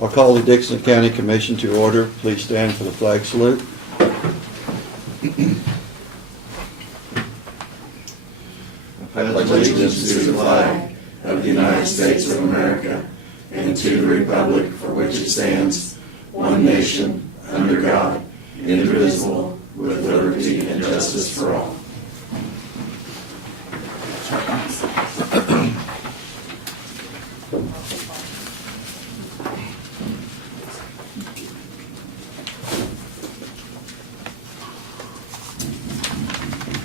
I'll call the Dixon County Commission to order. Please stand for the flag salute. I pledge allegiance to the flag of the United States of America and to the republic for which it stands, one nation, under God, indivisible, with liberty and justice for all.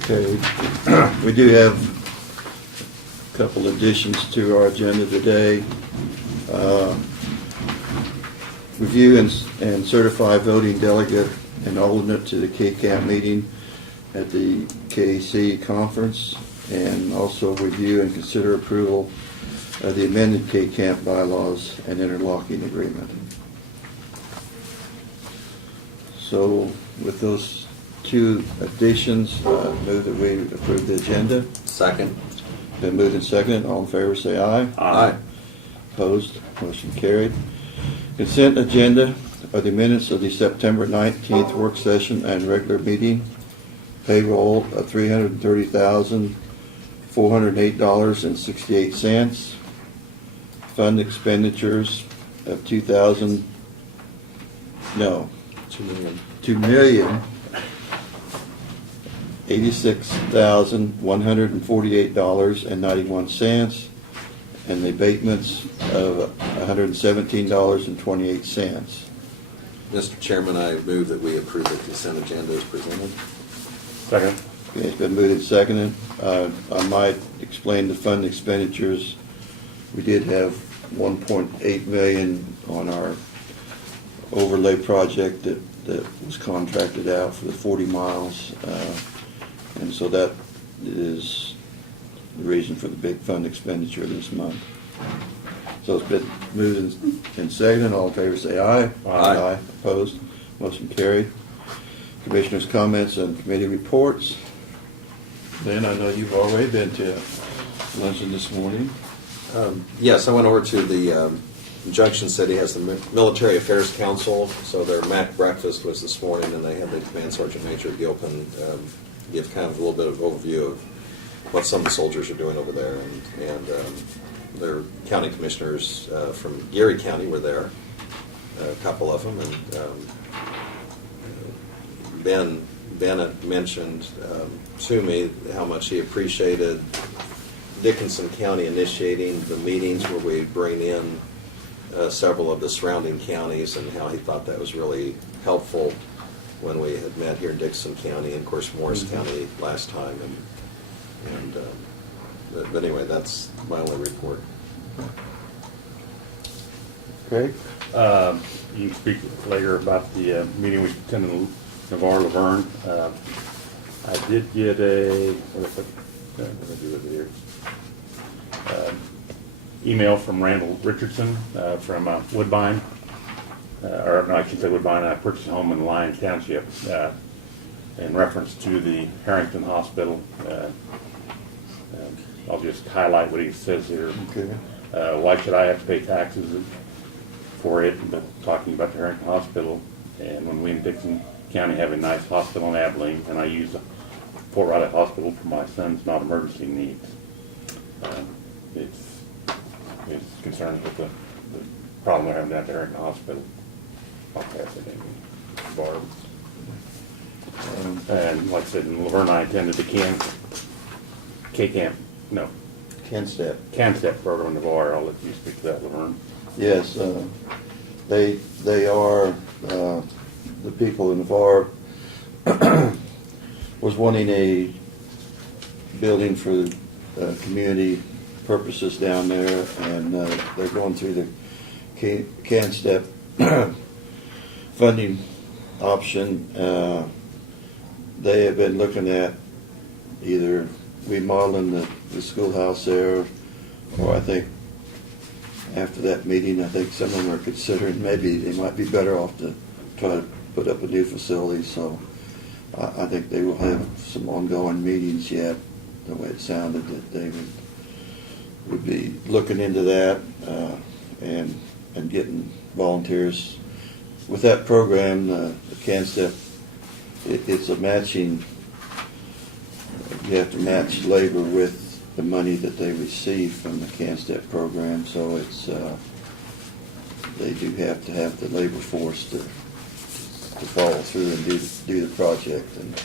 Okay, we do have a couple additions to our agenda today. Review and certify voting delegate and alternate to the K-Camp meeting at the KC conference, and also review and consider approval of the amended K-Camp bylaws and interlocking agreement. So with those two additions, move that we approve the agenda. Second. Been moved and seconded. All in favor say aye. Aye. Opposed? Motion carried. Consent agenda are the minutes of the September 19th work session and regular meeting. Payroll of $330,408.68. Fund expenditures of $2 million. $86,148.91, and the abatements of $117.28. Mr. Chairman, I move that we approve the consent agenda as presented. Second. Okay, it's been moved and seconded. I might explain the fund expenditures. We did have $1.8 million on our overlay project that was contracted out for the 40 miles. And so that is the reason for the big fund expenditure this month. So it's been moved and seconded. All in favor say aye. Aye. Opposed? Motion carried. Commissioners' comments and committee reports. Ben, I know you've already been to luncheon this morning. Yes, I went over to the Junction City, has the Military Affairs Council, so their MAC breakfast was this morning, and they had the Command Sergeant Major Gilpin give kind of a little bit of overview of what some of the soldiers are doing over there, and their county commissioners from Geary County were there, a couple of them, and Ben Bennett mentioned to me how much he appreciated Dickinson County initiating the meetings where we bring in several of the surrounding counties, and how he thought that was really helpful when we had met here in Dickinson County, and of course Morris County last time. But anyway, that's my only report. Craig? You can speak later about the meeting we attended in Navarre, Laverne. I did get email from Randall Richardson from Woodbine, or no, I should say Woodbine. I purchased a home in Lyon Township in reference to the Harrington Hospital. I'll just highlight what he says here. Okay. Why should I have to pay taxes for it? But talking about the Harrington Hospital, and when we in Dixon County have a nice hospital in Abilene, and I use the Fort Riley Hospital for my son's non-emergency needs. It's concerned with the problem they're having out there in the hospital. I'll pass it in, Barb. And like I said, in Laverne, I attended the CAN-STEP program in Navarre. I'll let you speak to that, Laverne. Yes, they are the people in Navarre was wanting a building for community purposes down there, and they're going through the CAN-STEP funding option. They have been looking at either remodeling the schoolhouse there, or I think after that meeting, I think some of them are considering maybe they might be better off to try to put up a new facility. So I think they will have some ongoing meetings yet, the way it sounded, that they would be looking into that. And and getting volunteers. With that program, the CANSTEP, it's a matching, you have to match labor with the money that they receive from the CANSTEP program, so it's, they do have to have the labor force to follow through and do the project, and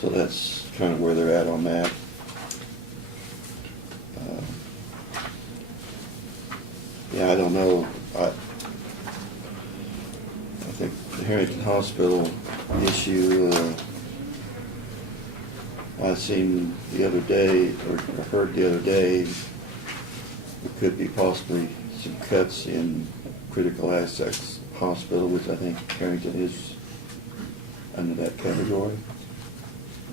so that's kind of where they're at on that. Yeah, I don't know. I think the Harrington Hospital issue, I seen the other day, or heard the other day, there could be possibly some cuts in critical assets hospital, which I think Harrington is under that category.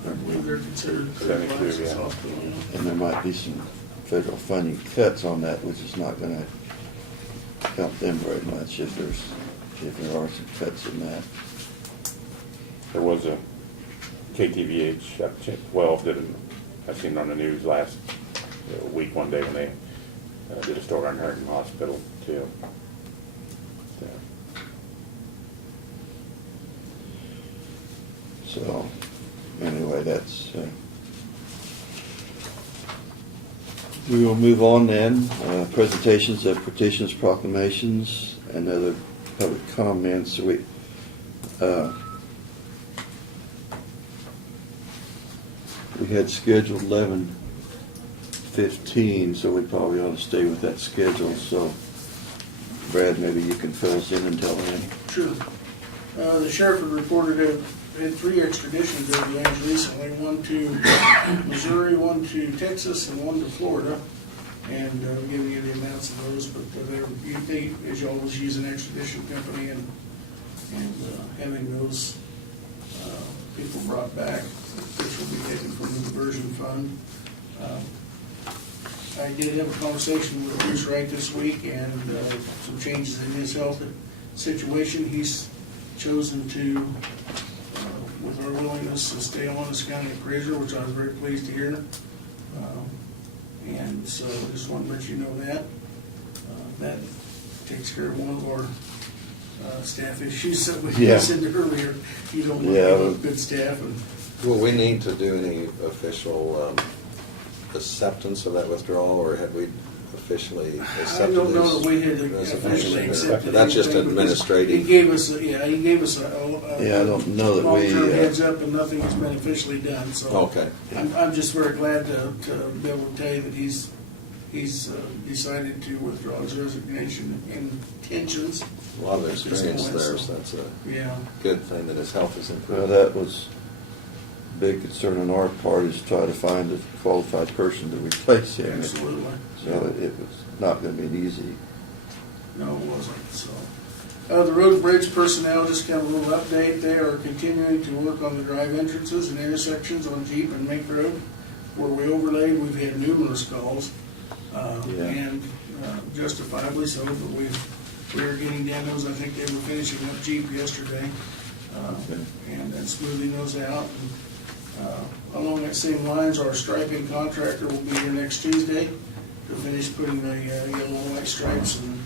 I believe they're considered Seventy-two, critical access yeah. hospital. And there might be some federal funding cuts on that, which is not gonna help them very much if there are some cuts in that. There was a KTVH up to 12 I seen on the news last week one day when they did a story on Harrington Hospital too. So, anyway, that's, we will move on then. Presentations of petitions, proclamations, and other public comments. We had scheduled 11:15, so we probably ought to stay with that schedule. So, Brad, maybe you can fill us in until then. Sure. The sheriff had reported had 3 extraditions of the Ange recently, 1 to Missouri, 1 to Texas, and 1 to Florida. And we're giving you the amounts of those, but they, as you always, use an extradition company and having those people brought back, which will be taken from the diversion fund. I did have a conversation with Bruce Wright this week, and some changes in his health situation. He's chosen to, with our willingness to stay on as county appraiser, which I was very pleased to hear. And so I just want to let you know that. That takes care of one of our staff issues that we mentioned earlier. You don't want to have good staff. And Will we need to do any official acceptance of that withdrawal, or had we officially accepted I don't know these that we had resignations? officially accepted. That's just anything, because administrative. He gave us, a Yeah, I don't know that we, long-term heads up, and nothing has been officially done, so. Okay. I'm just very glad to be able to tell you that he's decided to withdraw his resignation intentions. A lot of experience there, so that's a Yeah. good thing that his health is well, improved. that was a big concern on our part, is try to find a qualified person to replace him. Absolutely. So it was not going to be easy. No, it wasn't, so. The road and bridge personnel, just kind of a little update, they are continuing to work on the drive entrances and intersections on Jeep and Mink Road. Where we overlaid, we've had numerous calls, and justifiably so, but we are getting down those. I think they were finishing up Jeep yesterday, and smoothing those out. Along that same lines, our striping contractor will be here next Tuesday to finish putting the yellow and white stripes and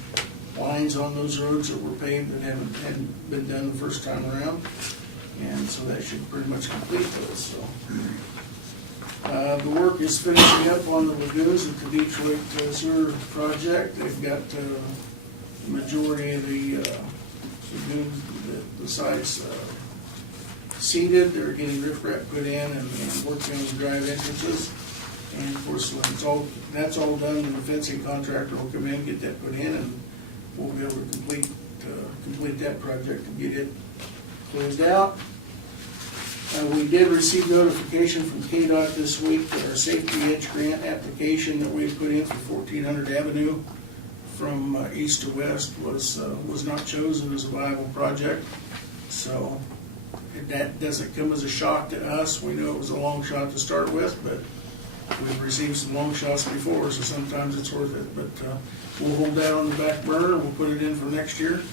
lines on those roads that were paved that hadn't been done the first time around. And so that should pretty much complete those, so. The work is finishing up on the lagoons at the Detroit sewer project. They've got the majority of the lagoons, the sites seeded. They're getting riprap put in and working on the drive entrances. And of course, when that's all done, the fencing contractor will come in, get that put in, and we'll be able to complete that project and get it closed out. We did receive notification from KDOT this week that our Safety Edge grant application that we had put in for 1400 Avenue from east to west was not chosen as a viable project. So that doesn't come as a shock to us. We knew it was a long shot to start with, but we've received some long shots before, so sometimes it's worth it. But we'll hold that on the back burner. We'll put it in for next year.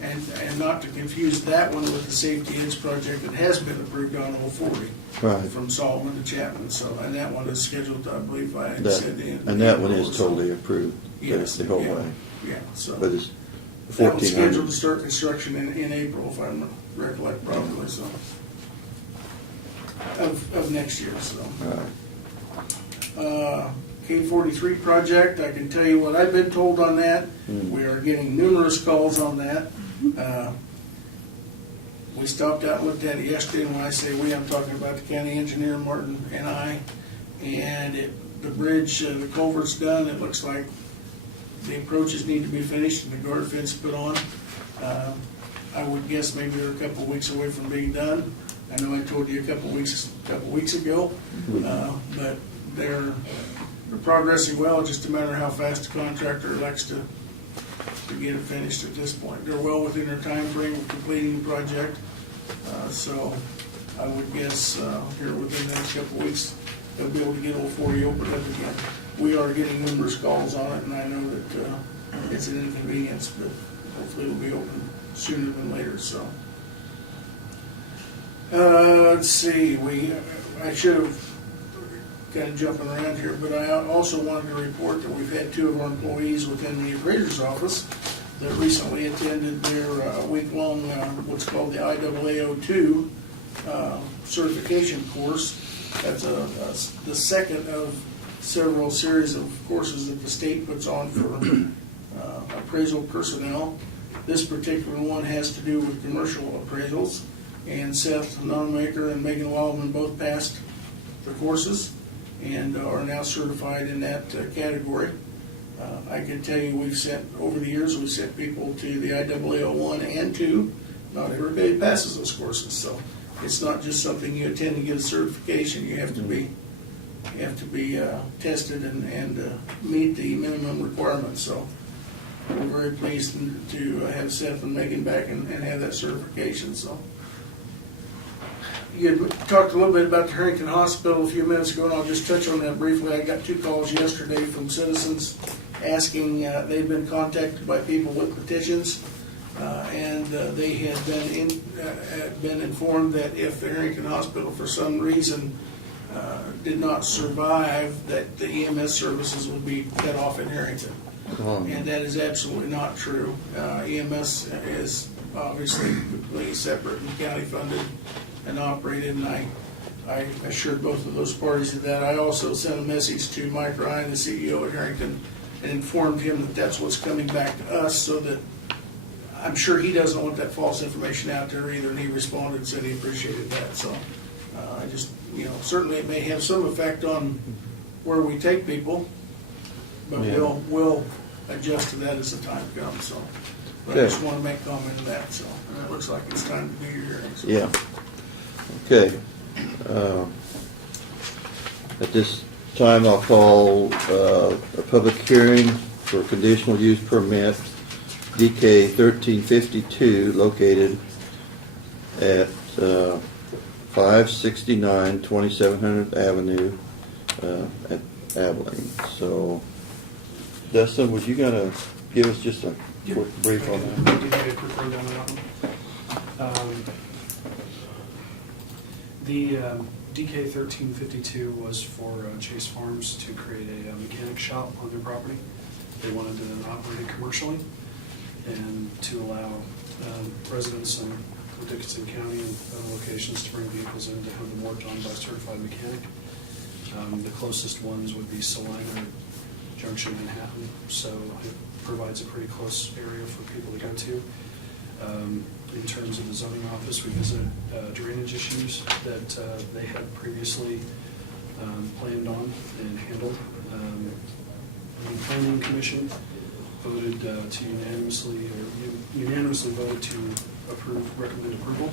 And not to confuse that one with the Safety Edge project that has been approved on 040. Right. From Solomon to Chapman, so, and that one is scheduled, I believe I said the end. And that one is totally approved. Yes. The whole yeah, way. Yeah, so. But it's That was scheduled to 1,400. start construction in April, if I recollect properly, so. Of next year, so. All right. K-43 project, I can tell you what I've been told on that. We are getting numerous calls on that. We stopped out and looked at it yesterday, and when I say we, I'm talking about the county engineer, Martin, and I. And the bridge, the culvert's done, it looks like the approaches need to be finished and the guard fence put on. I would guess maybe they're a couple of weeks away from being done. I know I told you a couple of weeks ago, but they're progressing well. It's just a matter of how fast the contractor elects to get it finished at this point. They're well within their time frame of completing the project, so I would guess here within the next couple of weeks they'll be able to get Old 40 opened up again. We are getting numerous calls on it, and I know that it's an inconvenience, but hopefully it'll be open sooner than later. So let's see. I should have kind of jumping around here, but I also wanted to report that we've had 2 of our employees within the appraiser's office that recently attended their week-long what's called the IAAO2 certification course. That's the second of several series of courses that the state puts on for appraisal personnel. This particular one has to do with commercial appraisals, and Seth Nonmaker and Megan Wildman both passed the courses and are now certified in that category. I can tell you we've over the years, we've sent people to the IAAO 1 and 2. Not everybody passes those courses, so it's not just something you attend to get a certification. You have to be tested and meet the minimum requirements. So we're very pleased to have Seth and Megan back and have that certification. So you had talked a little bit about the Harrington Hospital a few minutes ago, and I'll just touch on that briefly. I got 2 calls yesterday from citizens asking, they'd been contacted by people with petitions, and they had been informed that if the Harrington Hospital for some reason did not survive, that the EMS services would be cut off in Harrington. And that is absolutely not true. EMS is obviously completely separate and county funded and operated, and I assured both of those parties of that. I also sent a message to Mike Ryan, the CEO at Harrington, and informed him that that's what's coming back to us, so that I'm sure he doesn't want that false information out there either, and he responded and said he appreciated that. So I just, certainly it may have some effect on where we take people, but we'll adjust to that as the time comes. So but I just want to make comment on that. So it looks like it's time to do your hearings. Yeah. Okay. At this time, I'll call a public hearing for conditional use permit DK 1352 located at 569 2700 Avenue at Abilene. So, Dustin, was you going to give us just a quick brief on that? I'll give you a quick rundown on that one. The DK 1352 was for Chase Farms to create a mechanic shop on their property. They wanted to operate it commercially and to allow residents in Dickinson County and other locations to bring vehicles in to have them worked on by a certified mechanic. The closest ones would be Salina Junction, Manhattan, so it provides a pretty close area for people to go to. In terms of the zoning office, we visited drainage issues that they had previously planned on and handled. The planning commission voted to unanimously voted to recommend approval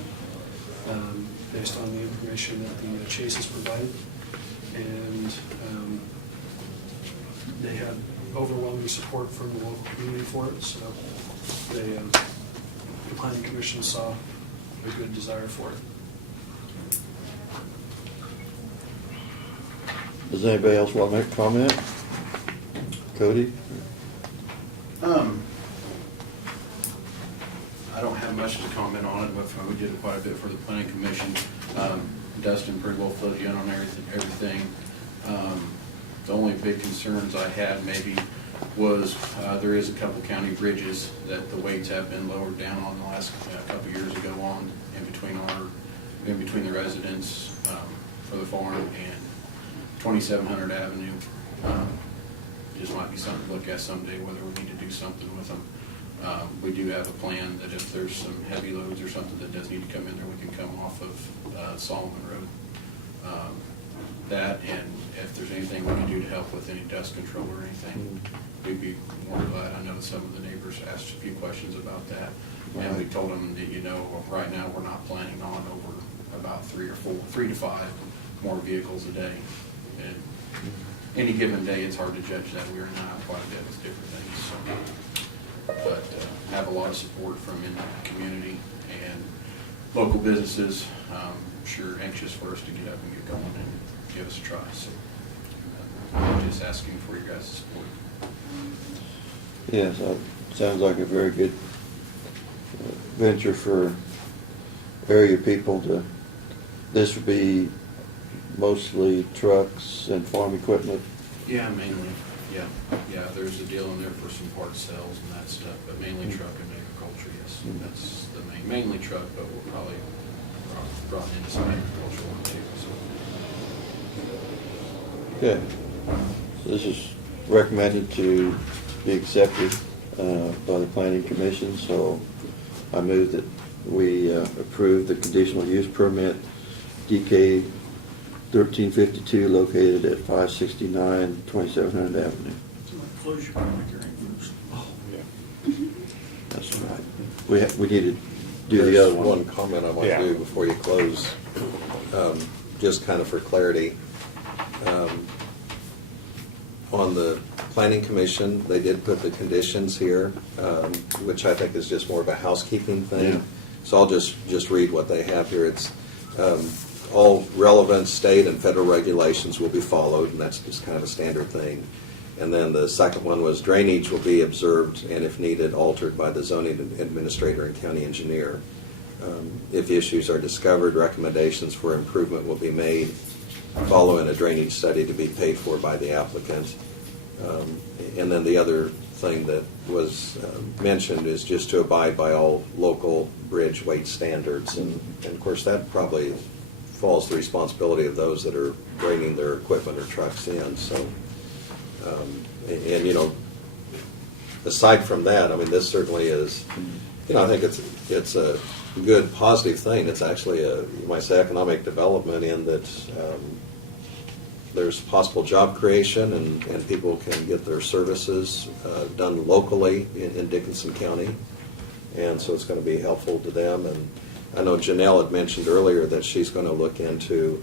based on the information that the Chase has provided, and they had overwhelming support from the local community for it. So the planning commission saw a good desire for it. Does anybody else want to make a comment? Cody? I don't have much to comment on it, but we did quite a bit for the planning commission. Dustin pretty well filled you in on everything. The only big concerns I had maybe was, there is a couple county bridges that the weights have been lowered down on the last couple years ago on, in between the residents for the farm and 2700 Avenue. Just might be something to look at someday, whether we need to do something with them. We do have a plan that if there's some heavy loads or something that does need to come in there, we can come off of Solomon Road. That, and if there's anything we can do to help with any dust control or anything, we'd be more glad. I know some of the neighbors asked a few questions about that, and we told them that, you know, right now we're not planning on over about 3 to 5 more vehicles a day. And any given day, it's hard to judge that. We're not quite a bit with different things. So. But have a lot of support from in the community and local businesses. Sure anxious for us to get up and get going and give us a try. So just asking for your guys' support. Yes, sounds like a very good venture for area people to, this would be mostly trucks and farm equipment. Yeah, mainly. Yeah. There's a deal in there for some part sales and that stuff, but mainly truck and agriculture. Yes, that's the mainly truck, but we'll probably brought into some agricultural one too. So. Okay. So this is recommended to be accepted by the Planning Commission, so I move that we approve the conditional use permit DK 1352 located at 569 2700 Avenue. Close your public hearing first. Oh, yeah. That's right. We need to do the There's other one. one comment I want Yeah. to do before you close, just kind of for clarity. On the Planning Commission, they did put the conditions here, which I think is just more of a housekeeping thing. Yeah. So I'll just read what they have here. It's all relevant state and federal regulations will be followed, and that's just kind of a standard thing. And then the second one was drainage will be observed and if needed, altered by the zoning administrator and county engineer. If issues are discovered, recommendations for improvement will be made following a drainage study to be paid for by the applicant. And then the other thing that was mentioned is just to abide by all local bridge weight standards. And of course, that probably falls the responsibility of those that are bringing their equipment or trucks in. So, and you know, aside from that, I mean, this certainly is, you know, I think it's a good, positive thing. It's actually you might say, economic development in that there's possible job creation and people can get their services done locally in Dickinson County. And so it's going to be helpful to them. And I know Janelle had mentioned earlier that she's going to look into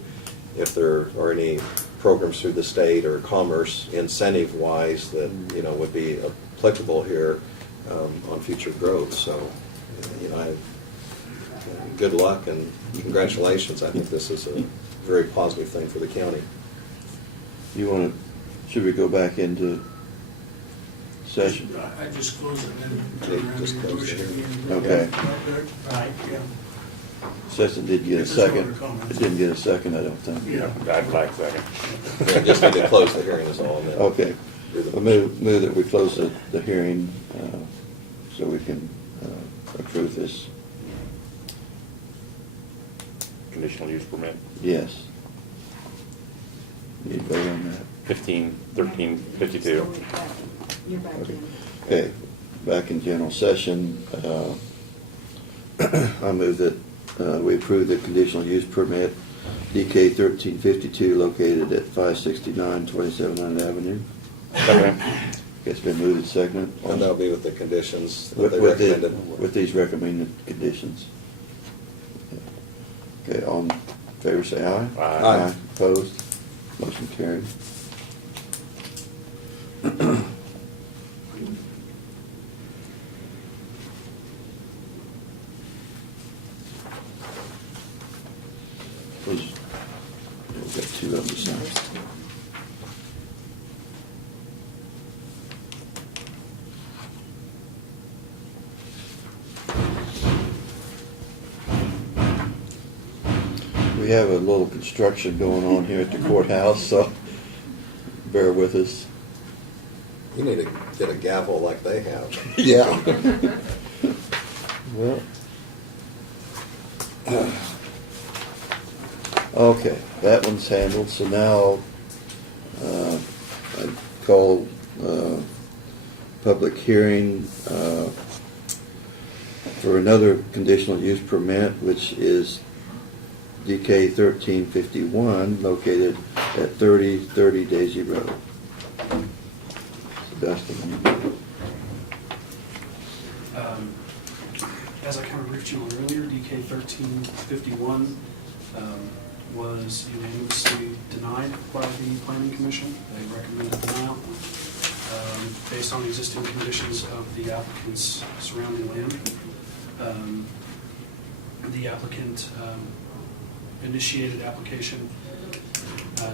if there are any programs through the state or commerce incentive-wise that, you know, would be applicable here on future growth. So, you know, good luck and congratulations. I think this is a very positive thing for the county. You want to, should we go back into session? I just closed it and Yeah, then turn around just and close push it. it. Okay. Right, yeah. Session did get a If there's no second. other comments. It didn't get a second, I don't think. Yeah. I'd like second. Yeah, just need to close the hearing is all. and then Okay. do the- I move that we close the hearing so we can approve this. Conditional use permit, Yes. Need to vote on that. 1352. You're back in. Okay, back in general session. I move that we approve the conditional use permit DK 1352 located at 569 2700 Avenue. Second. It's been moved and seconded. And that'll be with the conditions that With, they with, recommended. with these recommended conditions. Okay, all in favor say aye. Aye. Opposed? Motion carried. We've got two of them to sign. We have a little construction going on here at the courthouse, so bear with us. You need to get a gavel like they have. Yeah. Well. Okay, that one's handled, so now, I call, public hearing, for another conditional use permit, which is DK 1351, located at 3030 Daisy Road. So Dustin. As I kind of briefed you on earlier, DK 1351 was unanimously denied by the Planning Commission. They recommended denial based on existing conditions of the applicant's surrounding land. The applicant initiated application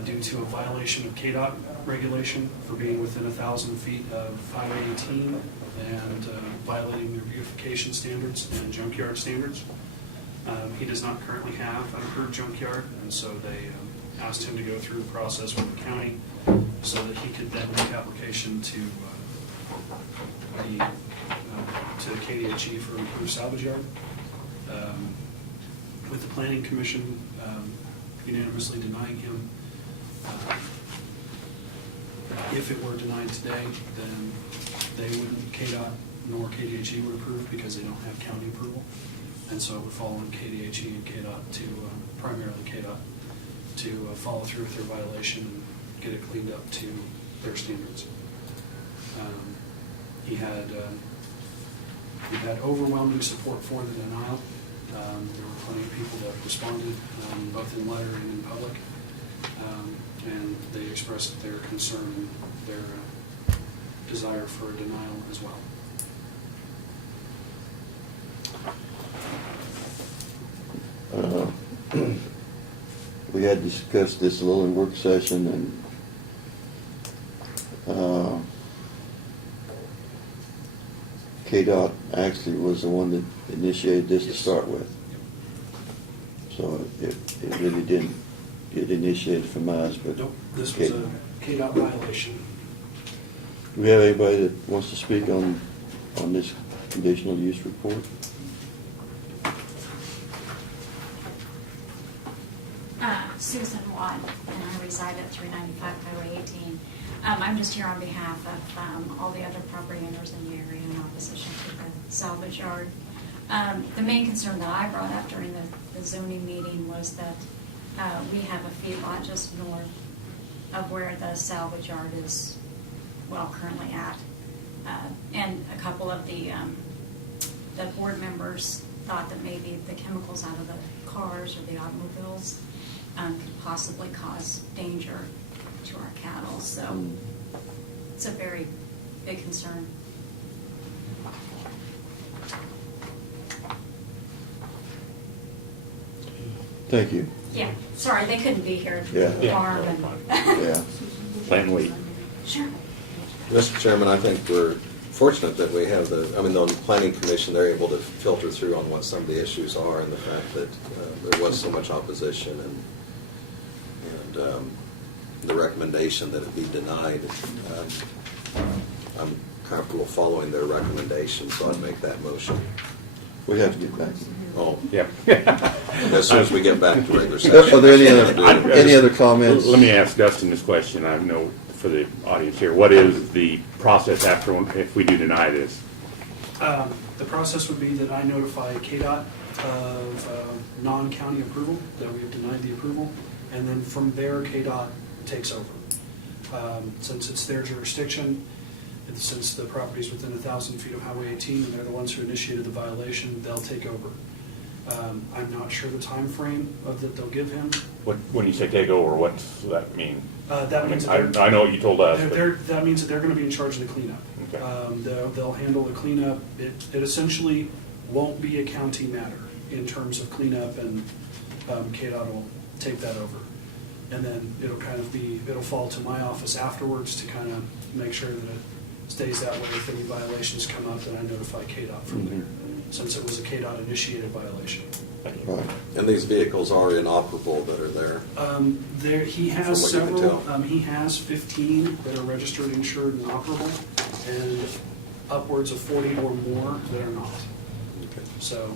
due to a violation of KDOT regulation for being within 1,000 feet of Highway 18 and violating their beautification standards and junkyard standards. He does not currently have an approved junkyard, and so they asked him to go through the process with the county so that he could then make application to the KDHE for improved salvage yard. With the Planning Commission unanimously denying him. If it were denied today, then they wouldn't, KDOT nor KDHE would approve because they don't have county approval. And so it would fall on KDHE and KDOT to, primarily KDOT, to follow through with their violation and get it cleaned up to their standards. He had overwhelming support for the denial. There were plenty of people that responded, both in letter and in public, and they expressed their concern and their desire for a denial as well. We had discussed this a little in work session, and KDOT actually was the one that initiated this to start with. So it really didn't get initiated from us, but. Nope, this was a KDOT violation. Do we have anybody that wants to speak on this conditional use report? Susan Watt, and I reside at 395 Highway 18. I'm just here on behalf of all the other property owners in the area in opposition to the salvage yard. The main concern that I brought up during the zoning meeting was that we have a feedlot just north of where the salvage yard is, well, currently at. And a couple of the board members thought that maybe the chemicals out of the cars or the automobiles could possibly cause danger to our cattle. So it's a very big concern. Thank you. Yeah, sorry, they couldn't be here at Yeah. the farm. Yeah, and Yeah. Plan wait. Sure. Mr. Chairman, I think we're fortunate that we have the Planning Commission, they're able to filter through on what some of the issues are and the fact that there was so much opposition and the recommendation that it be denied. I'm comfortable following their recommendation, so I'd make that motion. We have to get back. Oh, Yeah. as soon as we get back to regular session. Are there any other comments? Let me ask Dustin this question. I know for the audience here, what is the process after, if we do deny this? The process would be that I notify KDOT of non-county approval, that we have denied the approval, and then from there, KDOT takes over. Since it's their jurisdiction, and since the property's within 1,000 feet of Highway 18, and they're the ones who initiated the violation, they'll take over. I'm not sure the time frame that they'll give him. When you say take over, what's that mean? That means I know what you told us. but- that means that they're going to be in charge of the cleanup. Okay. They'll handle the cleanup. It essentially won't be a county matter in terms of cleanup, and KDOT will take that over. And then it'll fall to my office afterwards to kind of make sure that it stays that way. If any violations come up, then I notify KDOT from there, since it was a KDOT initiated violation. Right. And these vehicles are inoperable that are there. He has From what you can several, he has 15 that are registered, insured, and operable, and upwards of 40 or more that are not. Okay. So,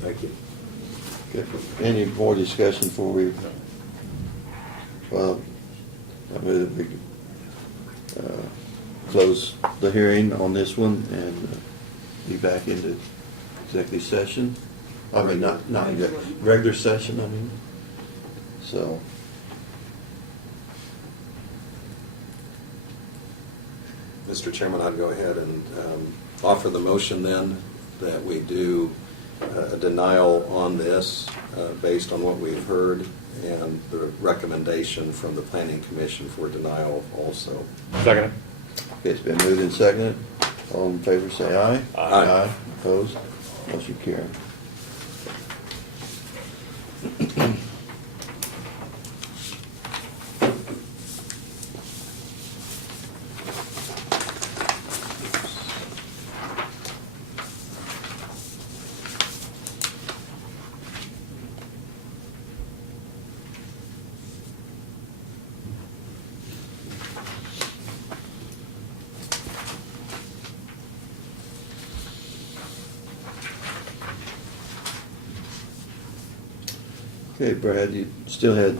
Thank you. Okay. Any more discussion before we, well, I move we close the hearing on this one and be back into executive session. I mean, not regular session, I mean. So, Mr. Chairman, I'd go ahead and offer the motion then that we do a denial on this based on what we've heard and the recommendation from the Planning Commission for denial also. Second. it's been moved and seconded. All in favor, say aye. Aye. Opposed? Motion carried. Okay, Brad, you still had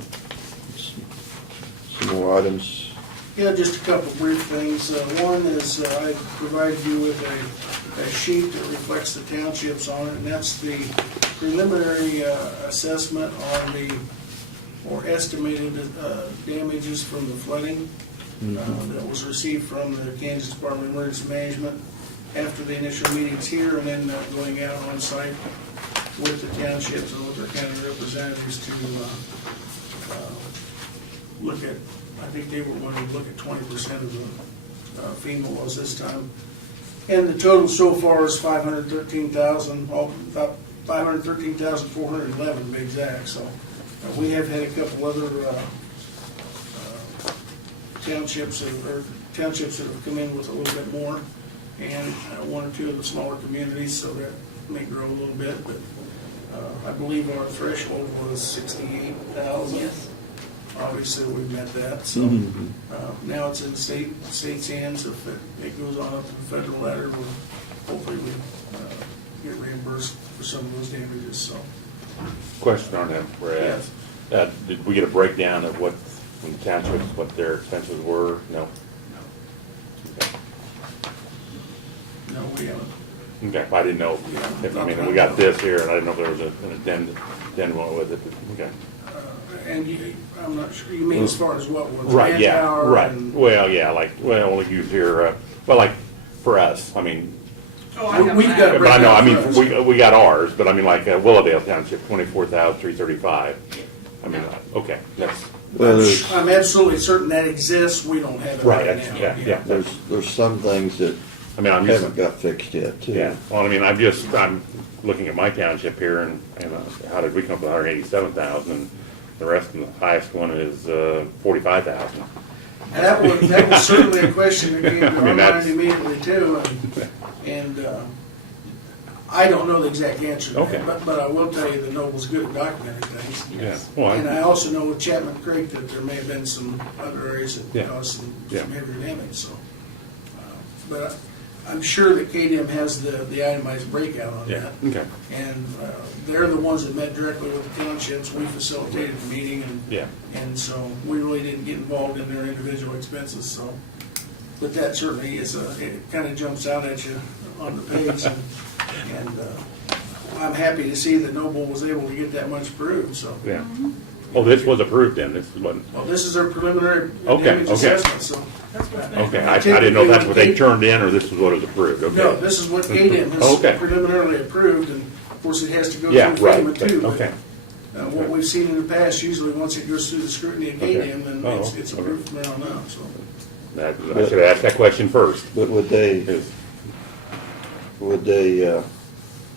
some more items. Yeah, just a couple brief things. One is I provided you with a sheet that reflects the townships on it, and that's the preliminary assessment on the, or estimated damages from the flooding that was received from the Kansas Department of Emergency Management after the initial meetings here, and then going out on site with the townships and with their county representatives to look at, I think they were wanting to look at 20% of the FEMA was this time. And the total so far is about 513,411 to be exact. So we have had a couple other townships that have come in with a little bit more, and one or two of the smaller communities, so that may grow a little bit, but I believe our threshold was 68,000. Yes. Obviously, we've met that, so now it's in state's hands. If it goes on up to the federal ladder, hopefully we get reimbursed for some of those damages. So, Question on that, Brad. Yes. Did we get a breakdown of what, from the townships, what their expenses were? No? no, we haven't. Okay, I didn't know, if, I mean, we got this here, and I didn't know if there was an addendum with it, okay. And I'm not sure, you mean as far as what was Right, yeah, manpower right. and- Well, yeah, like, well, we'll use here, well, like, for us, I mean, We've got a but I know, I mean, breakdown for us. we got ours, but I mean, like, Willowdale Township, 24,335. I mean, okay, that's, Well, there's, I'm absolutely certain that exists. We don't have it right, right that's, now. yeah. there's some things that I mean, I'm just, haven't got fixed yet, too. yeah, well, I mean, I'm looking at my township here, and how did we come up with 187,000, and the rest, and the highest one is 45,000. That was certainly a question that came to I mean, our mind that's- immediately too, and I don't know the exact answer to Okay. that, but I will tell you that Noble's good at documenting things. Yeah, well, And I also know with Chapman Creek that there may have been some other areas that Yeah. caused some Yeah. heavier damage, so. But I'm sure that KDM has the itemized breakout on yeah, that. okay, And they're the ones that met directly with the townships. We facilitated the meeting, yeah. and so we really didn't get involved in their individual expenses, so. But that certainly is it kind of jumps out at you on the page, and I'm happy to see that Noble was able to get that much approved, so. Yeah. Oh, this was approved then, this wasn't, Well, this is their preliminary Okay, damage okay. assessment, so. okay, I didn't know that's what they turned in, or this was what was approved, okay. No, this is what KDM Okay. has preliminarily approved, and of course it has to go Yeah, through right, FEMA too. but, okay, What we've seen in the past, usually once it goes through the scrutiny of Okay. KDM, then Oh, it's okay. approved from there on out, so. I should have asked that question first. But would they Is-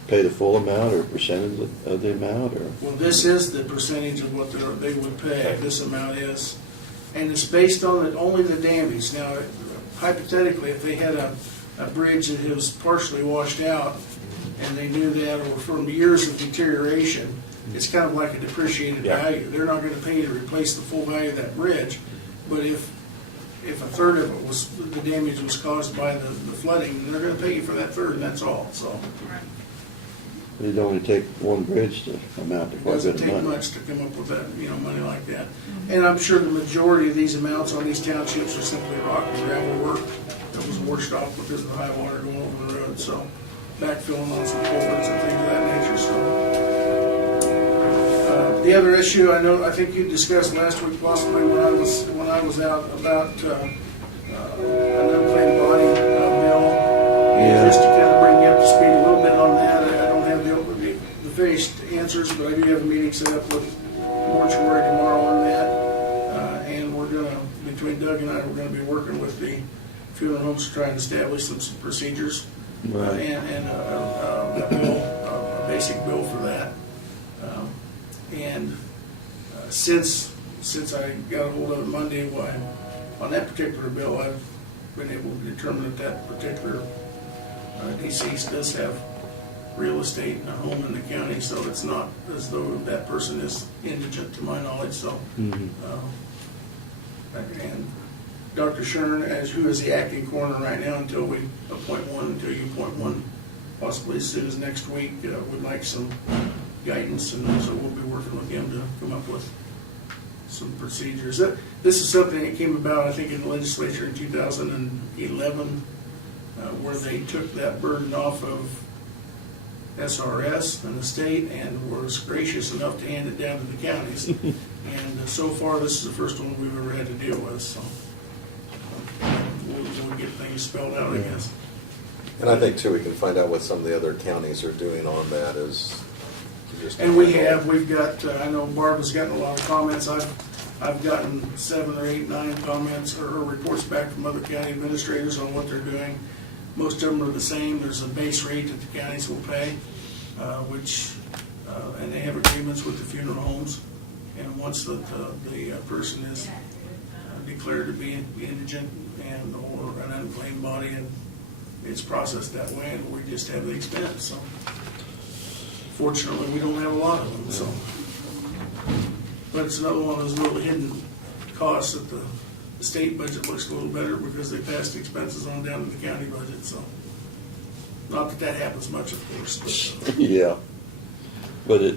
pay the full amount or percentage of the amount, or? Well, this is the percentage of what they would pay, this amount is. And it's based on only the damage. Now, hypothetically, if they had a bridge that was partially washed out, and they knew that, or from years of deterioration, it's kind of like a depreciated Yeah. value. They're not gonna pay you to replace the full value of that bridge, but if a third of it was, the damage was caused by the flooding, then they're gonna pay you for that third, and that's all, so. It'd only take one bridge to amount to It quite a doesn't bit of take money. much to come up with that, money like that. And I'm sure the majority of these amounts on these townships are simply rock and gravel work that was washed off because of the high water going over the road, so backfilling on some culverts and things of that nature, so. The other issue I think you discussed last week possibly when I was out about an unclaimed body bill. Yeah. Just to kind of bring you up to speed a little bit on that, I don't have the finished answers, but I do have a meeting set up with mortuary tomorrow on that. And we're gonna, between Doug and I, we're gonna be working with the funeral homes to try and establish some procedures. Right. And a bill, a basic bill for that. Since I got a hold of it Monday, on that particular bill, I've been able to determine that particular deceased does have real estate and a home in the county, so it's not as though that person is indigent to my knowledge, so. Mhm. And Dr. Shern, who is the acting coroner right now until we appoint one, until you appoint one, possibly as soon as next week, would like some guidance, and so we'll be working with him to come up with some procedures. This is something that came about, I think, in the legislature in 2011, where they took that burden off of SRS and the state and was gracious enough to hand it down to the counties. And so far, this is the first one we've ever had to deal with, so we'll get things spelled out, I guess. And I think too, we can find out what some of the other counties are doing on that is just. And we've got, I know Barb has gotten a lot of comments. I've gotten 7 or 8, 9 comments or reports back from other county administrators on what they're doing. Most of them are the same. There's a base rate that the counties will pay, and they have agreements with the funeral homes. And once the person is declared to be indigent and or an unclaimed body, and it's processed that way, and we just have the expense. So fortunately, we don't have a lot of them. So, but it's another one of those little hidden costs that the state budget looks a little better because they passed the expenses on down to the county budget. So, not that happens much, of course. But, Yeah, but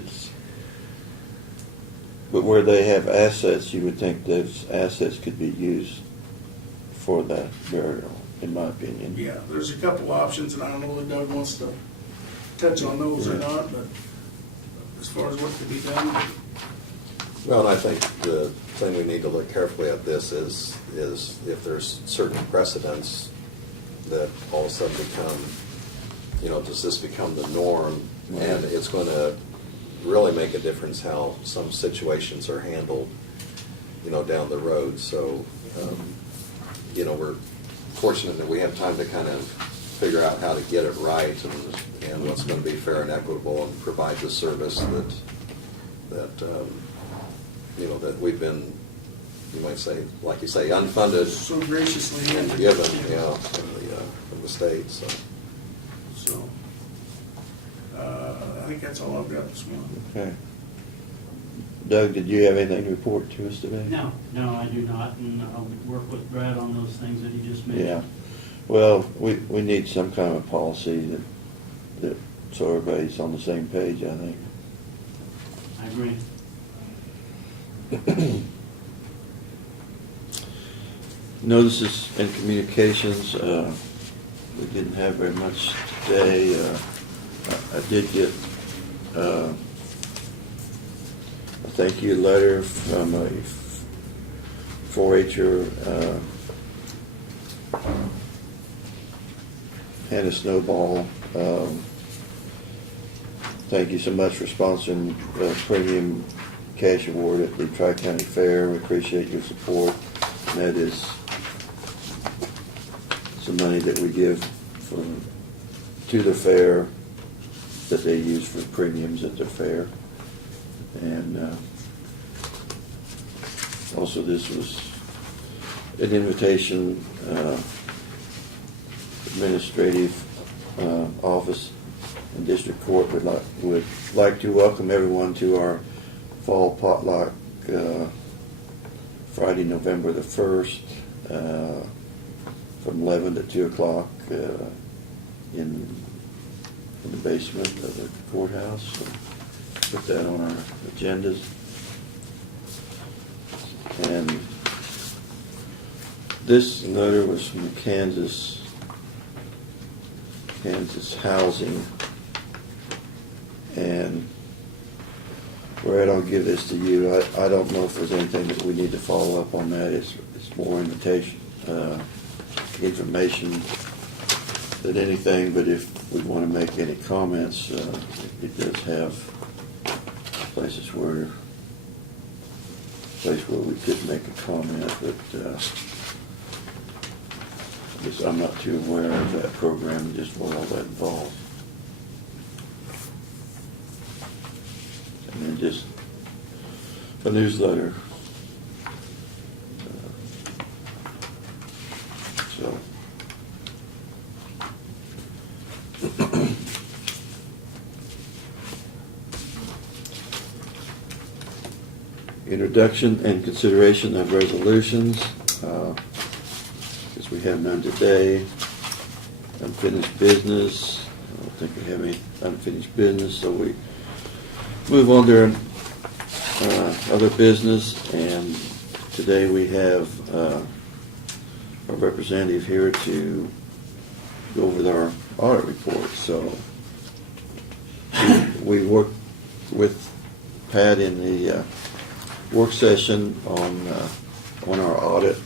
where they have assets, you would think those assets could be used for that burial, in my opinion. yeah, there's a couple options, and I don't know that Doug wants to touch on those or not, but as far as what could be done. Well, and I think the thing we need to look carefully at this is if there's certain precedents that all of a sudden become, does this become the norm? And it's going to really make a difference how some situations are handled, down the road. So, we're fortunate that we have time to kind of figure out how to get it right and what's going to be fair and equitable and provide the service that we've been, you might say, like you say, unfunded So graciously and given, from the state. So I think that's all I've got this morning. Okay. Doug, did you have anything to report to us today? No, I do not, and I'll work with Brad on those things that he just mentioned. Yeah. Well, we need some kind of policy that so everybody's on the same page, I think. I agree. Notices and communications, we didn't have very much today. I did get a thank you letter from a 4-H'er, Hannah Snowball. Thank you so much for sponsoring the premium cash award at the Tri-County Fair. We appreciate your support. And that is some money that we give to the fair that they use for premiums at the fair. And also this was an invitation, administrative office and District Court would like to welcome everyone to our fall potluck Friday, November the 1st, from 11 to 2 o'clock in the basement of the courthouse. So put that on our agendas. And this letter was from Kansas Housing. And Brad, I'll give this to you. I don't know if there's anything that we need to follow up on that. It's more information than anything, but if we want to make any comments, it does have place where we could make a comment, but I guess I'm not too aware of that program and just what all that involves. And then just a newsletter. So. Introduction and consideration of resolutions. Because we have none today. Unfinished business. I don't think we have any unfinished business, so we move on to other business. And today we have a representative here to go over our audit report. So we worked with Pat in the work session on our audit,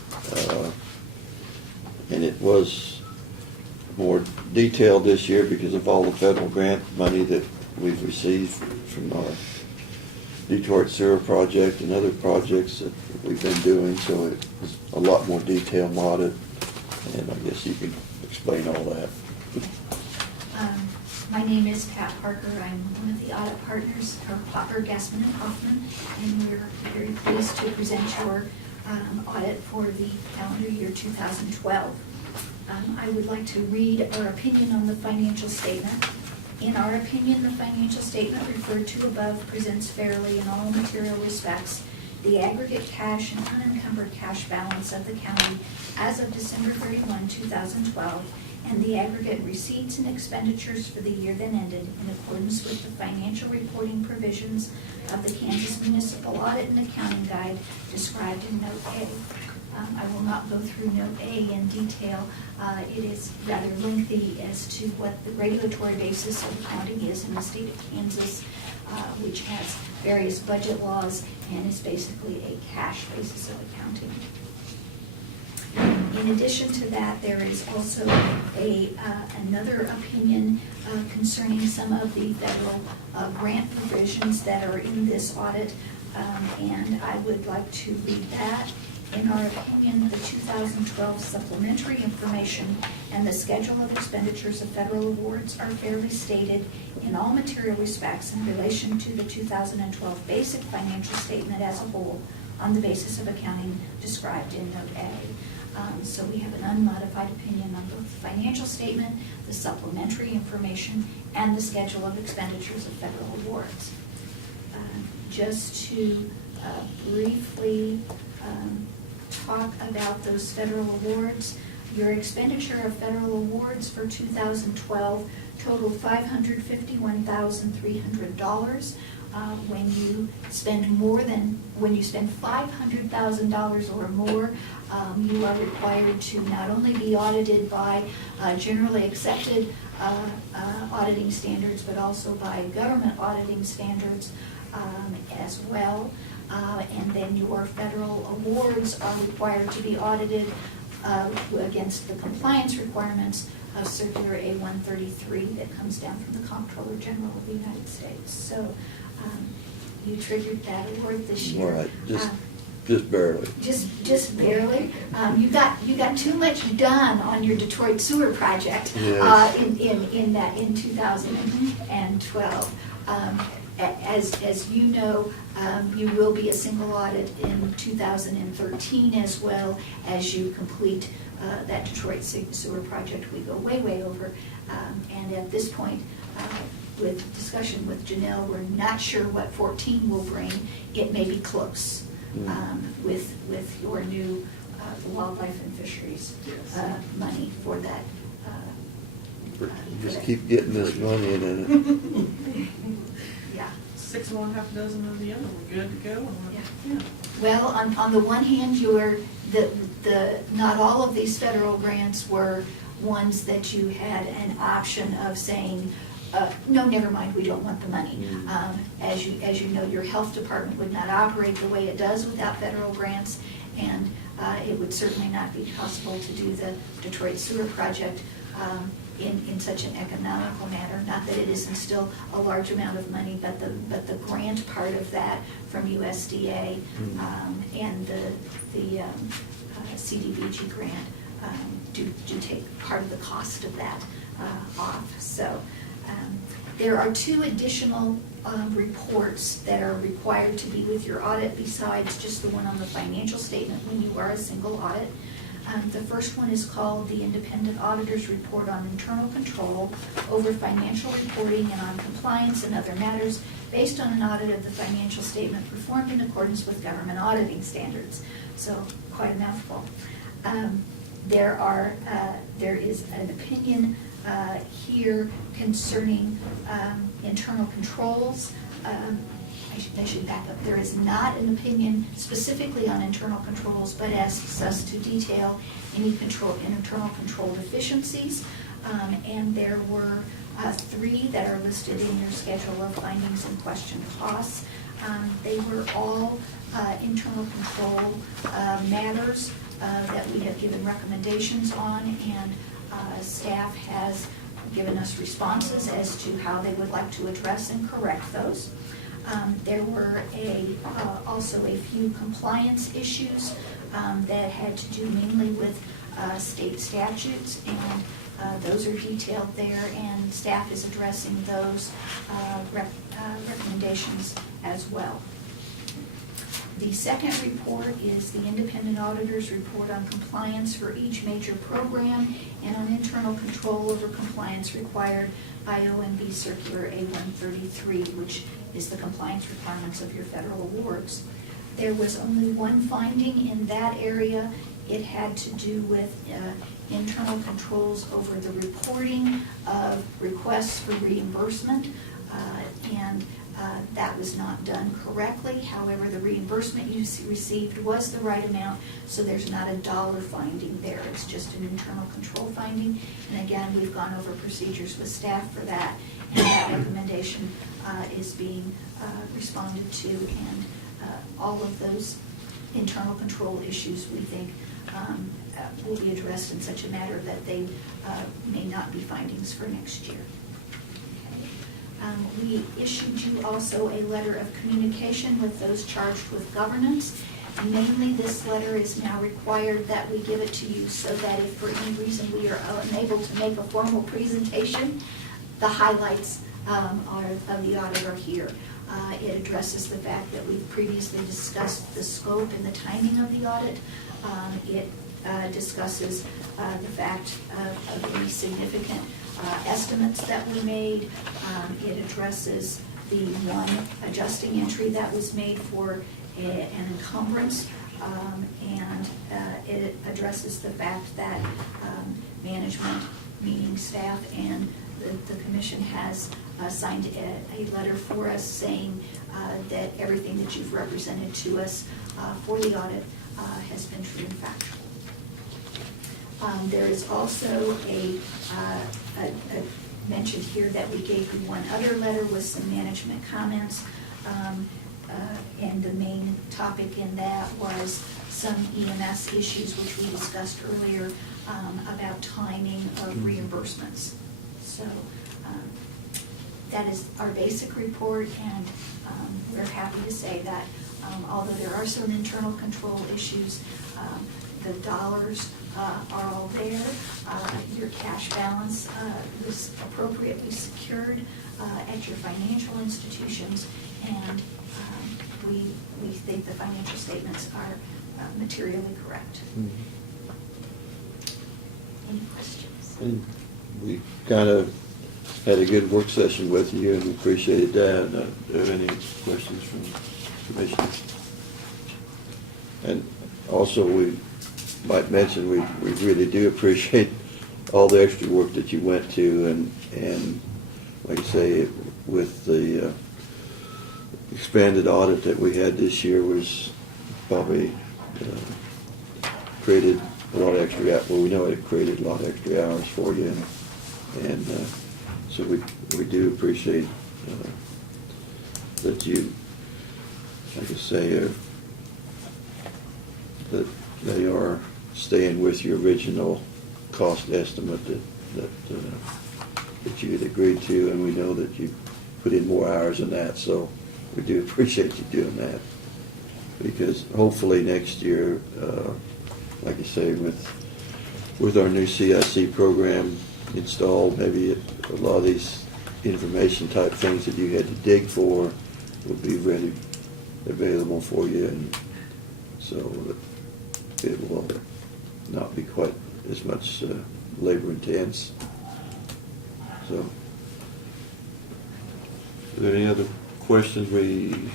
and it was more detailed this year because of all the federal grant money that we've received from our Detroit Sewer project and other projects that we've been doing. So it was a lot more detailed audit, and I guess you can explain all that. My name is Pat Parker. I'm one of the audit partners for Parker, Gassman & Hoffman, and we're very pleased to present your audit for the calendar year 2012. I would like to read our opinion on the financial statement. In our opinion, the financial statement referred to above presents fairly in all material respects the aggregate cash and unencumbered cash balance of the county as of December 31, 2012, and the aggregate receipts and expenditures for the year then ended in accordance with the financial reporting provisions of the Kansas Municipal Audit and Accounting Guide described in Note A. I will not go through Note A in detail. It is rather lengthy as to what the regulatory basis of accounting is in the state of Kansas, which has various budget laws and is basically a cash basis of accounting. In addition to that, there is also another opinion concerning some of the federal grant provisions that are in this audit, and I would like to read that. In our opinion, the 2012 supplementary information and the schedule of expenditures of federal awards are fairly stated in all material respects in relation to the 2012 basic financial statement as a whole on the basis of accounting described in Note A. So we have an unmodified opinion on both the financial statement, the supplementary information, and the schedule of expenditures of federal awards. Just to briefly talk about those federal awards, your expenditure of federal awards for 2012 totaled $551,300. When you spend $500,000 or more, you are required to not only be audited by generally accepted auditing standards, but also by government auditing standards as well. And then your federal awards are required to be audited against the compliance requirements of Circular A-133 that comes down from the Comptroller General of the United States. So you triggered that award this year. Right, just barely. Just barely. You got too much done on your Detroit sewer project Yes. in 2012. As you know, you will be a single audit in 2013 as well as you complete that Detroit sewer project. We go way over. And at this point, with discussion with Janelle, we're not sure what 14 will bring. It may be close with your new wildlife and fisheries money for that. Just keep getting this money in it. Yeah. 6 and 1/2 dozen of the other, we're good to go? Yeah. Well, on the one hand, not all of these federal grants were ones that you had an option of saying, no, never mind, we don't want the money. As you know, your health department would not operate the way it does without federal grants, and it would certainly not be possible to do the Detroit Sewer Project in such an economical manner. Not that it isn't still a large amount of money, but the grant part of that from USDA and the CDBG grant do take part of the cost of that off. So there are 2 additional reports that are required to be with your audit besides just the one on the financial statement when you are a single audit. The first one is called the Independent Auditor's Report on Internal Control over Financial Reporting and on Compliance and Other Matters based on an audit of the financial statement performed in accordance with government auditing standards. So quite a mouthful. There is an opinion here concerning internal controls. I should back up. There is not an opinion specifically on internal controls, but asks us to detail any internal control deficiencies. And there were 3 that are listed in your schedule of findings and question costs. They were all internal control matters that we have given recommendations on, and staff has given us responses as to how they would like to address and correct those. There were also a few compliance issues that had to do mainly with state statutes, and those are detailed there, and staff is addressing those recommendations as well. The second report is the Independent Auditor's Report on Compliance for each major program and on internal control over compliance required by OMB Circular A-133, which is the compliance requirements of your federal awards. There was only one finding in that area. It had to do with internal controls over the reporting of requests for reimbursement, and that was not done correctly. However, the reimbursement you received was the right amount, so there's not a dollar finding there. It's just an internal control finding. And again, we've gone over procedures with staff for that, and that recommendation is being responded to, and all of those internal control issues we think will be addressed in such a manner that they may not be findings for next year. We issued you also a letter of communication with those charged with governance. Mainly, this letter is now required that we give it to you so that if for any reason we are unable to make a formal presentation, the highlights of the audit are here. It addresses the fact that we've previously discussed the scope and the timing of the audit. It discusses the fact of any significant estimates that we made. It addresses the one adjusting entry that was made for an encumbrance, and it addresses the fact that management, meaning staff, and the commission has signed a letter for us saying that everything that you've represented to us for the audit has been true and factual. There is also a mentioned here that we gave you one other letter with some management comments, and the main topic in that was some EMS issues which we discussed earlier about timing of reimbursements. So that is our basic report, and we're happy to say that although there are some internal control issues, the dollars are all there. Your cash balance was appropriately secured at your financial institutions, and we think the financial statements are materially correct. Mm-hmm. Any questions? And we kind of had a good work session with you and appreciated that. Do you have any questions from commissioners? And also, we might mention, we really do appreciate all the extra work that you went to, and like I say, with the expanded audit that we had this year was probably created a lot of extra, well, we know it created a lot of extra hours for you, and so we do appreciate that you, like I say, that they are staying with your original cost estimate that you had agreed to, and we know that you put in more hours than that, so we do appreciate you doing that. Because hopefully next year, like I say, with our new CIC program installed, maybe a lot of these information type things that you had to dig for will be ready, available for you, and so it will not be quite as much labor intense. So, are there any other questions? We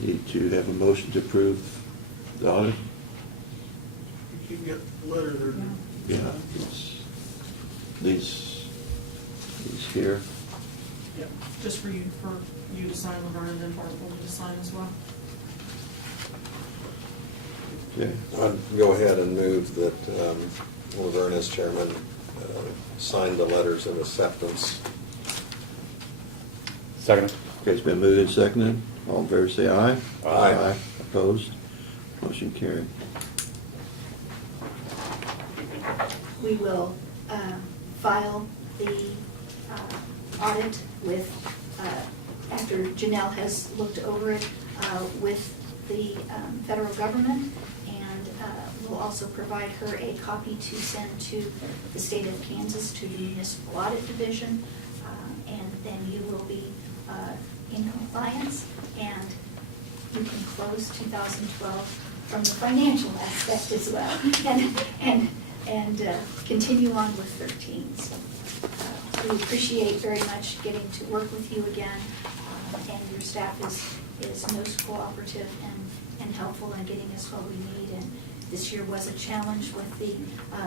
need to have a motion to approve the audit. You can get the letter there. Yeah, it's these here. Yep, just for you to sign, Laverne, and then Hartwell to sign as well. Okay. I'd go ahead and move that Laverne, as chairman, sign the letters of acceptance. Second. Okay, it's been moved and seconded. All in favor say aye. Aye. Opposed? Motion carried. We will file the audit with, after Janelle has looked over it, with the federal government, and we'll also provide her a copy to send to the state of Kansas, to the municipal audit division, and then you will be in compliance, and you can close 2012 from the financial aspect as well, and continue on with 13. So we appreciate very much getting to work with you again, and your staff is most cooperative and helpful in getting us what we need. And this year was a challenge with the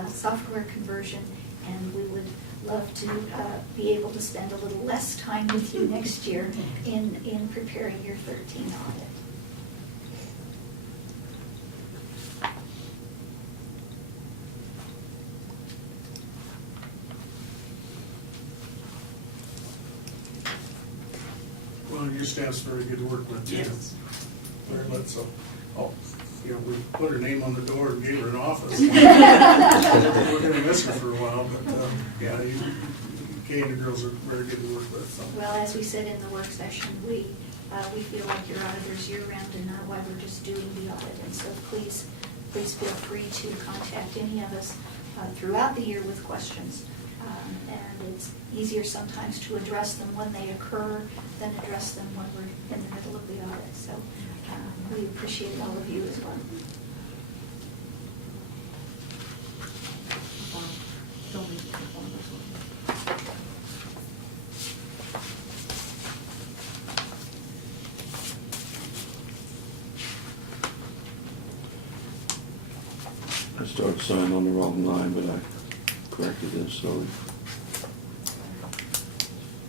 software conversion, and we would love to be able to spend a little less time with you next year in preparing your 13 audit. Well, your staff's very good to work with, too. Yes. Very much so. Oh, you know, we put her name on the door and gave her an office. We're gonna miss her for a while, but, yeah, Kay and the girls are very good to work with, so. Well, as we said in the work session, we feel like your auditor's year-round and not why we're just doing the audit. And so please feel free to contact any of us throughout the year with questions. And it's easier sometimes to address them when they occur than address them when we're in the middle of the audit. So we appreciate all of you as well. Don't leave it for one of those ones. I started signing on the wrong line, but I corrected it, so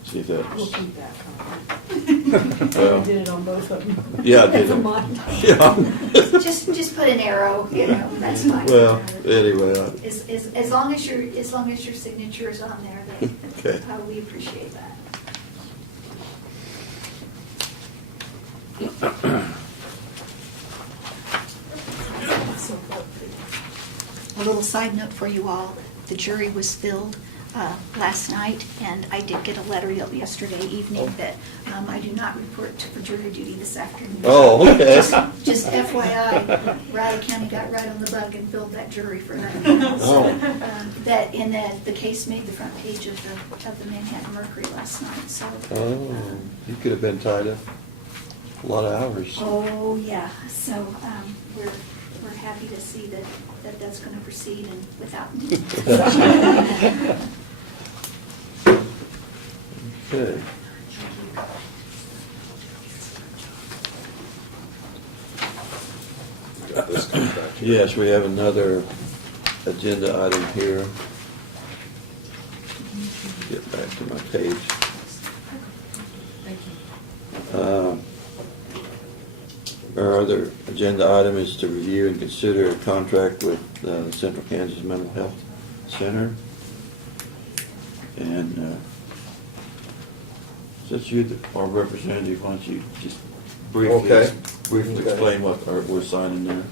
see if that We'll was. keep that copy. Well, I did it on both of them. Yeah, I did. Never mind. Yeah. Just put an arrow, that's fine. Well, anyway, As long as your signature is on there, then Okay. we appreciate that. A little side note for you all, the jury was filled last night, and I did get a letter yesterday evening that I do not report for jury duty this afternoon. Oh, okay. Just FYI, Riley County got right on the bug and filled that jury for that. Oh. That, in that, the case made the front page of the Manhattan Mercury last night, so. Oh, you could have been tied up a lot of hours. Oh, yeah, so we're happy to see that's going to proceed and without. Okay. Got this contract here. Yes, we have another agenda item here. Get back to my page. Thank you. Our other agenda item is to review and consider a contract with the Central Kansas Mental Health Center. And since you're our representative, why don't you just briefly Okay. briefly Okay. explain what we're signing there?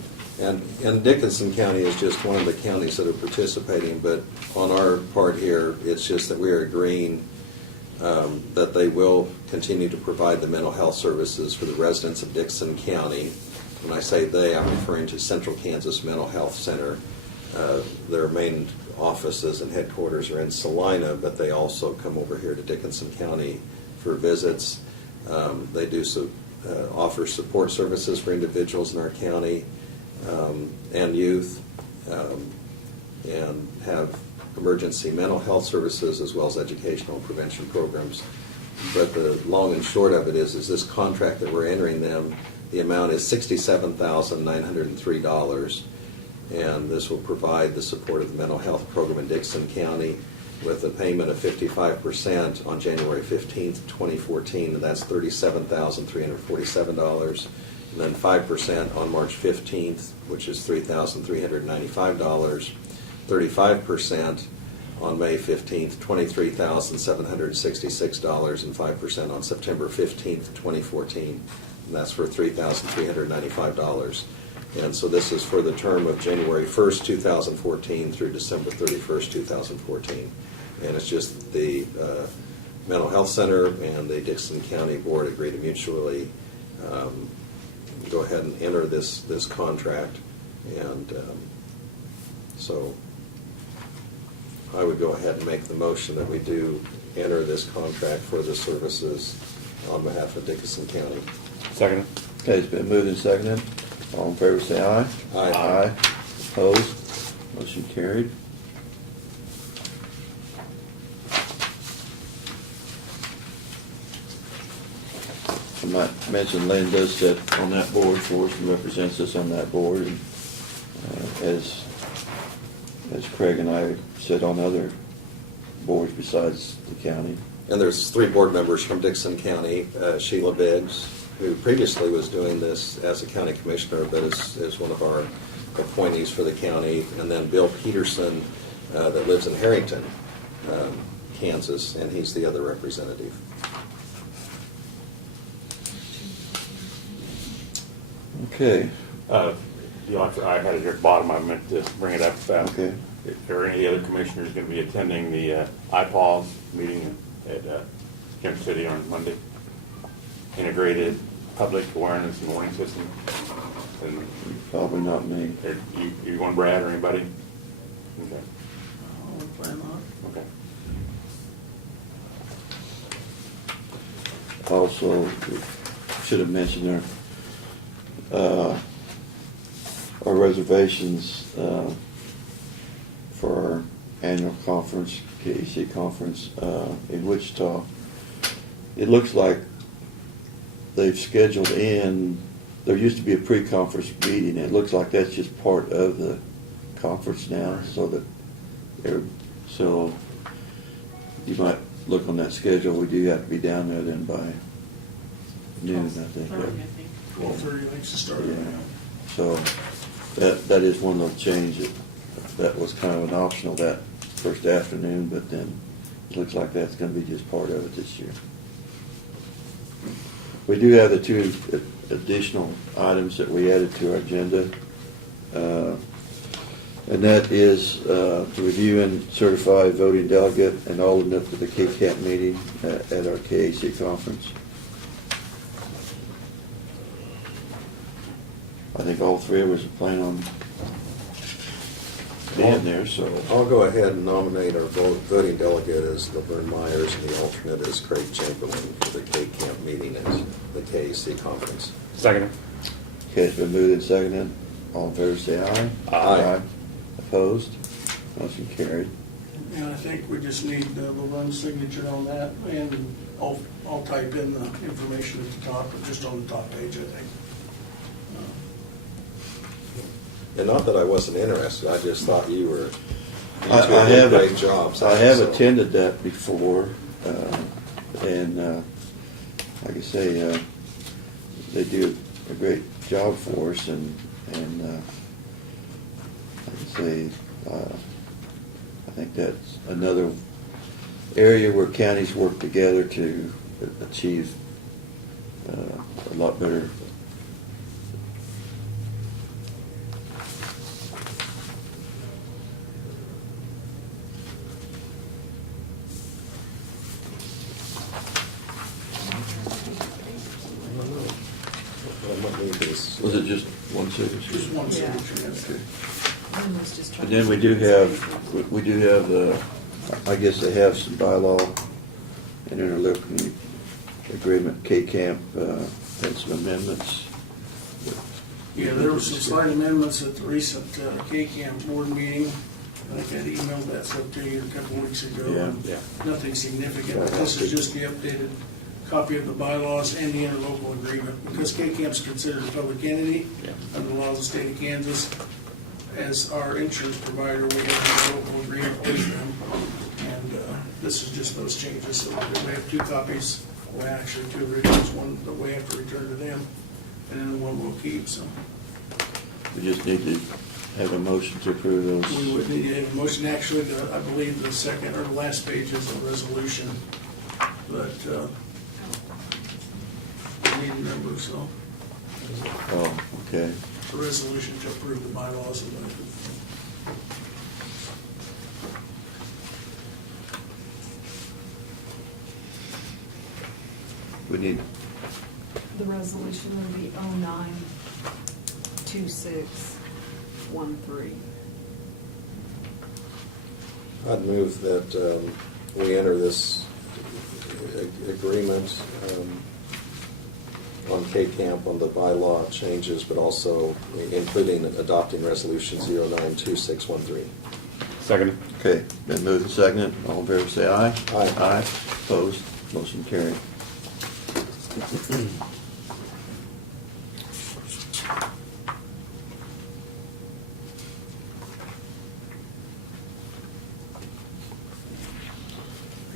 And Dickinson County is just one of the counties that are participating, but on our part here, it's just that we are agreeing that they will continue to provide the mental health services for the residents of Dickinson County. When I say they, I'm referring to Central Kansas Mental Health Center. Their main offices and headquarters are in Salina, but they also come over here to Dickinson County for visits. They do offer support services for individuals in our county and youth, and have emergency mental health services as well as educational prevention programs. But the long and short of it is this contract that we're entering them, the amount is $67,903, and this will provide the support of the mental health program in Dickinson County with a payment of 55% on January 15th, 2014, and that's $37,347. And then 5% on March 15th, which is $3,395. 35% on May 15th, $23,766, and 5% on September 15th, 2014. And that's for $3,395. And so this is for the term of January 1st, 2014 through December 31st, 2014. And it's just the Mental Health Center and the Dickinson County Board agree to mutually go ahead and enter this contract. And so I would go ahead and make the motion that we do enter this contract for the services on behalf of Dickinson County. Second. Okay, it's been moved and seconded. All in favor, say aye. Aye. Aye. Opposed? Motion carried. I might mention Lynn does sit on that board for us and represents us on that board. And as Craig and I sit on other boards besides the county. And there's 3 board members from Dickinson County. Sheila Biggs, who previously was doing this as a county commissioner, but is one of our appointees for the county. And then Bill Peterson, that lives in Harrington, Kansas, and he's the other representative. Okay. I had it here at the bottom, I meant to bring it up. Okay. If there are any other commissioners going to be attending the IPAWS meeting at Kansas City on Monday, Integrated Public Awareness and Warning System. And Probably not me. you want Brad or anybody? Okay. I'll plan on. Okay. Also, should have mentioned our reservations for our annual conference, KEC conference in Wichita. It looks like they've scheduled in, there used to be a pre-conference meeting. It looks like that's just part of the conference now, so you might look on that schedule. We do have to be down there then by noon, I think. 12:30, I think. 12:30 likes to start. Yeah, so that is one of the changes. That was kind of an optional that first afternoon, but then it looks like that's going to be just part of it this year. We do have the 2 additional items that we added to our agenda, and that is to review and certify voting delegate and alternate for the KCAP meeting at our KAC conference. I think all 3 of us are planning on being there, so. I'll go ahead and nominate our voting delegate as Laverne Myers and the alternate is Craig Chamberlain for the K-Camp meeting at the KAC conference. Second. Okay, it's been moved and seconded. All in favor say aye. Aye. Opposed? Motion carried. And I think we just need the one signature on that, and I'll type in the information at the top, just on the top page, I think. And not that I wasn't interested, I just thought you were, you I two did have great jobs. I have so. attended that before, and like I say, they do a great job for us, and like I say, I think that's another area where counties work together to achieve a lot better. I might need this. Was it just one signature? Just one Yeah. signature, yes. Okay. Mine was just trying And then to- we do have the, I guess they have some bylaw and interlocal agreement, K-Camp, had some amendments. Yeah, there were some slight amendments at the recent K-Camp board meeting. I think I emailed that stuff to you a couple weeks ago. Yeah. Yeah. Nothing significant, but this is just the updated copy of the bylaws and the interlocal agreement. Because K-Camp's considered a public entity Yeah. under the laws of the state of Kansas, as our insurance provider, we have a local agreement with them. And this is just those changes. So we have two copies, well, actually two originals, one that we have to return to them, and then one we'll keep, so. We just need to have a motion to approve We those. would need a motion, actually, I believe the second or the last page is a resolution, but we need a number, so Oh, okay. a resolution to approve the bylaws of the. We need, The resolution would be 092613. I'd move that we enter this agreement on K-Camp on the bylaw changes, but also including adopting resolution 092613. Second. okay, been moved and seconded. All in favor, say aye. Aye. Aye. Opposed? Motion carried.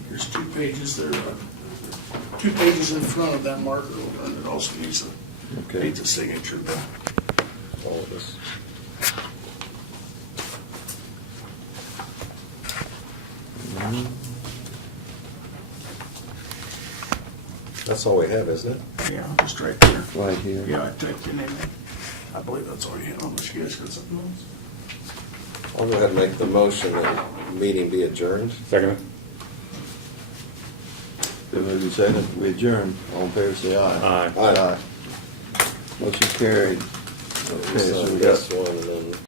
There's two pages there, 2 pages in front of that marker, and it also needs a, Okay. needs a signature, but All of this. That's all we have, isn't it? yeah, just right there. Right here. Yeah, I typed your name in. I believe that's all you had, unless you guys got something else. I'll go ahead and make the motion that the meeting be adjourned. Second. Been moved and seconded. We adjourn. All in favor, say aye. Aye. Aye. Motion carried. Okay, so we got this one and then.